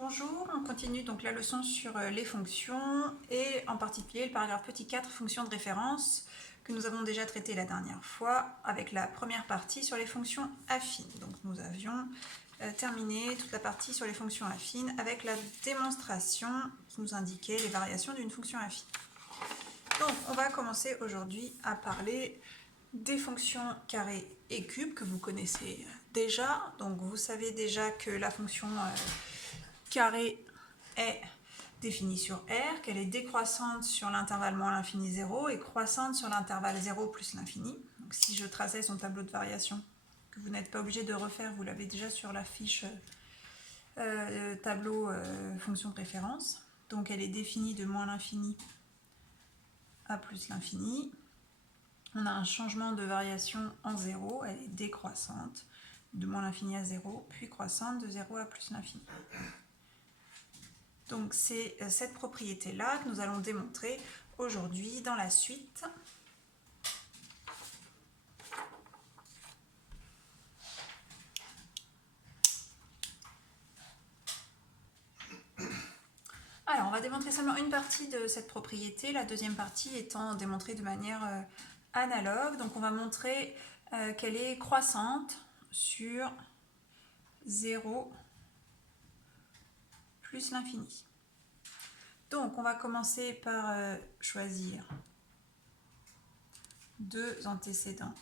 Bonjour, on continue donc la leçon sur les fonctions et en particulier le paragraphe petit 4, fonctions de référence, que nous avons déjà traité la dernière fois avec la première partie sur les fonctions affines. Donc nous avions terminé toute la partie sur les fonctions affines avec la démonstration qui nous indiquait les variations d'une fonction affine. Donc on va commencer aujourd'hui à parler des fonctions carré et cube que vous connaissez déjà. Donc vous savez déjà que la fonction carré est définie sur R, qu'elle est décroissante sur l'intervalle moins l'infini 0 et croissante sur l'intervalle 0 plus l'infini. Donc si je traçais son tableau de variation, que vous n'êtes pas obligé de refaire, vous l'avez déjà sur la fiche tableau fonction de référence. Donc elle est définie de moins l'infini à plus l'infini. On a un changement de variation en 0, elle est décroissante de moins l'infini à 0, puis croissante de 0 à plus l'infini. Donc c'est cette propriété-là que nous allons démontrer aujourd'hui dans la suite. Alors on va démontrer seulement une partie de cette propriété, la deuxième partie étant démontrée de manière analogue. Donc on va montrer qu'elle est croissante sur 0 plus l'infini. Donc on va commencer par choisir deux antécédents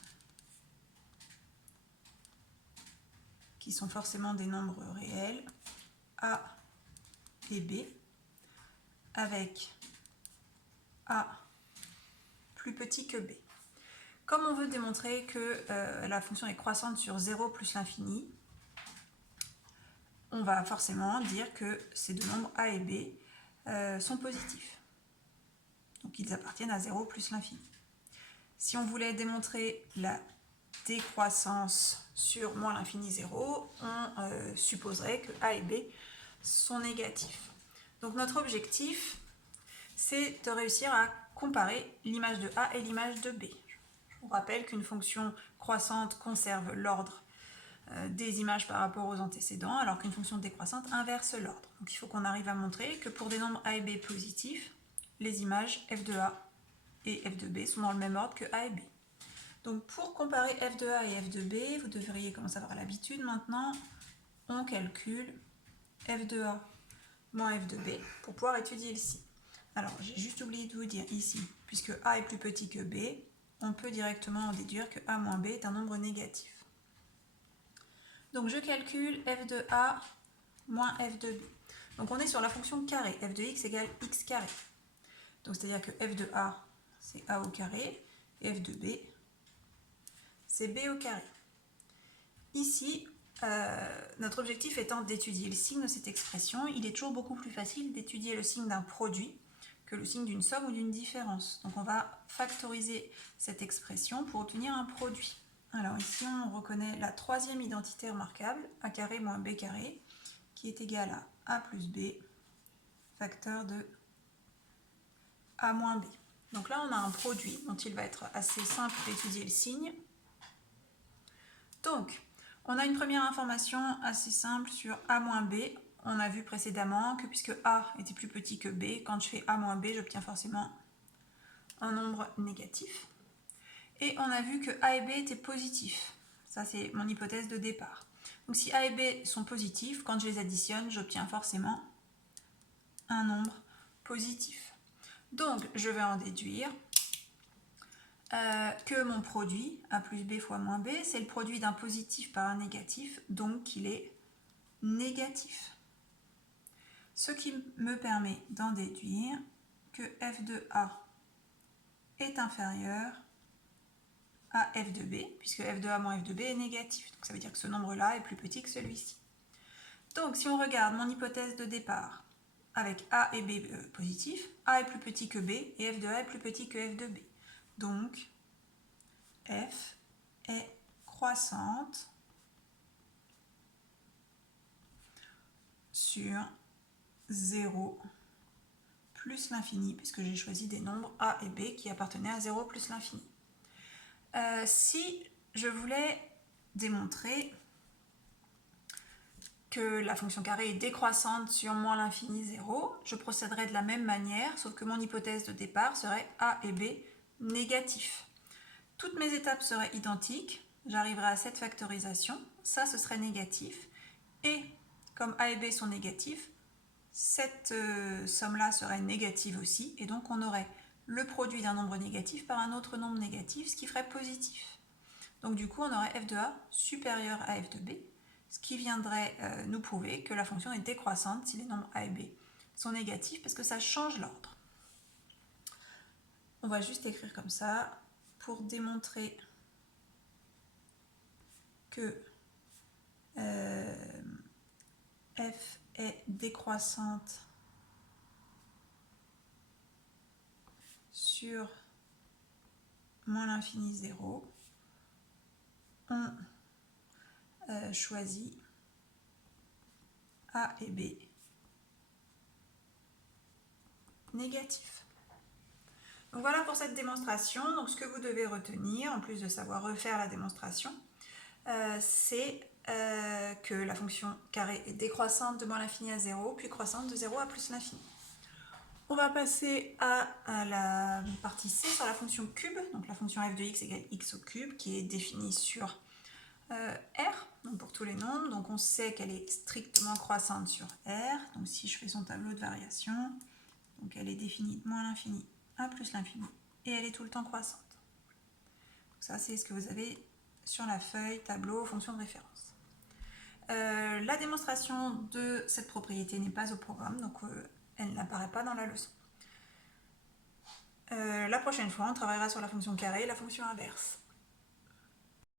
qui sont forcément des nombres réels, A et B, avec A plus petit que B. Comme on veut démontrer que la fonction est croissante sur 0 plus l'infini, on va forcément dire que ces deux nombres A et B sont positifs. Donc ils appartiennent à 0 plus l'infini. Si on voulait démontrer la décroissance sur moins l'infini 0, on supposerait que A et B sont négatifs. Donc notre objectif, c'est de réussir à comparer l'image de A et l'image de B. Je vous rappelle qu'une fonction croissante conserve l'ordre des images par rapport aux antécédents, alors qu'une fonction décroissante inverse l'ordre. Donc il faut qu'on arrive à montrer que pour des nombres A et B positifs, les images f de A et f de B sont dans le même ordre que A et B. Donc pour comparer f de A et f de B, vous devriez commencer à avoir l'habitude maintenant, on calcule f de A moins f de B pour pouvoir étudier le signe. Alors j'ai juste oublié de vous dire ici, puisque A est plus petit que B, on peut directement en déduire que A moins B est un nombre négatif. Donc je calcule f de A moins f de B. Donc on est sur la fonction carré, f de x égale x carré. Donc c'est-à-dire que f de A c'est A au carré, et f de B c'est B au carré. Ici, notre objectif étant d'étudier le signe de cette expression, il est toujours beaucoup plus facile d'étudier le signe d'un produit que le signe d'une somme ou d'une différence. Donc on va factoriser cette expression pour obtenir un produit. Alors ici on reconnaît la troisième identité remarquable, a carré moins b carré, qui est égal à a plus b, facteur de a moins b. Donc là on a un produit dont il va être assez simple d'étudier le signe. Donc on a une première information assez simple sur a moins b. On a vu précédemment que puisque a était plus petit que b, quand je fais a moins b, j'obtiens forcément un nombre négatif. Et on a vu que a et b étaient positifs. Ça, c'est mon hypothèse de départ. Donc si a et b sont positifs, quand je les additionne, j'obtiens forcément un nombre positif. Donc je vais en déduire que mon produit, a plus b fois moins b, c'est le produit d'un positif par un négatif, donc il est négatif. Ce qui me permet d'en déduire que f de a est inférieur à f de b, puisque f de a moins f de b est négatif. Donc ça veut dire que ce nombre-là est plus petit que celui-ci. Donc si on regarde mon hypothèse de départ avec a et b positifs, a est plus petit que b et f de a est plus petit que f de b. Donc f est croissante sur 0 plus l'infini, puisque j'ai choisi des nombres a et b qui appartenaient à 0 plus l'infini. Si je voulais démontrer que la fonction carré est décroissante sur moins l'infini 0, je procéderai de la même manière, sauf que mon hypothèse de départ serait A et B négatifs. Toutes mes étapes seraient identiques, j'arriverai à cette factorisation, ça ce serait négatif, et comme A et B sont négatifs, cette somme-là serait négative aussi, et donc on aurait le produit d'un nombre négatif par un autre nombre négatif, ce qui ferait positif. Donc du coup, on aurait f de A supérieur à f de B, ce qui viendrait nous prouver que la fonction est décroissante si les nombres A et B sont négatifs, parce que ça change l'ordre. On va juste écrire comme ça pour démontrer que f est décroissante sur moins l'infini 0. On choisit A et B négatifs. Donc voilà pour cette démonstration. Donc ce que vous devez retenir, en plus de savoir refaire la démonstration, c'est que la fonction carré est décroissante de moins l'infini à 0, puis croissante de 0 à plus l'infini. On va passer à la partie C sur la fonction cube, donc la fonction f de x égale x au cube, qui est définie sur R, donc pour tous les nombres. Donc on sait qu'elle est strictement croissante sur R, donc si je fais son tableau de variation, donc elle est définie de moins l'infini à plus l'infini, et elle est tout le temps croissante. Donc ça c'est ce que vous avez sur la feuille tableau fonction de référence. La démonstration de cette propriété n'est pas au programme, donc elle n'apparaît pas dans la leçon. La prochaine fois, on travaillera sur la fonction carré et la fonction inverse.